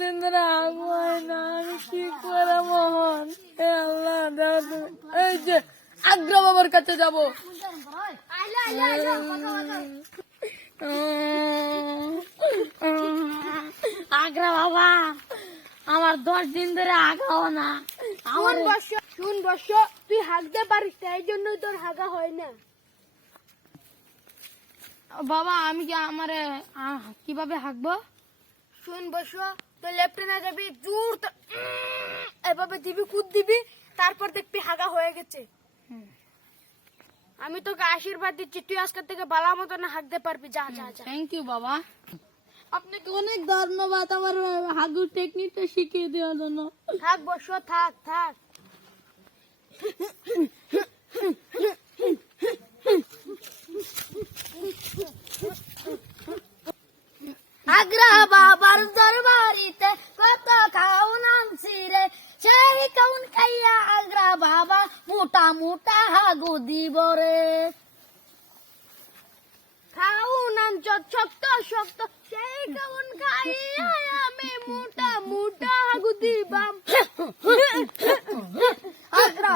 দিন ধরে আগুয়াই না, আমি কি করে মোহন? হে আল্লাহ দাও তুমি। এই যে আগ্রা বাবার কাছে যাবো। আগ্রা বাবা, আমার 10 দিন ধরে আগাও না। শুন বর্ষ, তুই হাঁকতে পারিস না, এই জন্যই তোর হাগা হয় না। বাবা আমি কি আমারে কিভাবে হাঁকবো? শুন বর্ষ, তুই লেফটেনে যাবি, জোর এভাবে দিবি, কুদ দিবি, তারপর দেখবি হাগা হয়ে গেছে। আমি তোকে আশীর্বাদ দিচ্ছি, তুই আজকের থেকে ভালো মতন হাঁকতে পারবি। যা যা যা। থ্যাংক ইউ বাবা, আপনাকে অনেক ধন্যবাদ আমার হাগুর টেকনিকটা শিখিয়ে দেওয়ার জন্য। থাক বর্ষ, থাক থাক। আগ্রা বাবার দরবারিতে কত খাউন আনছি রে, সেই খাউন খাইয়া আগ্রা বাবা মোটা মোটা হাগু দিব রে। খাউন আনছ শক্ত শক্ত, সেই খাউন খাইয়া আমি মোটা মোটা হাগু দিবাম। আগ্রা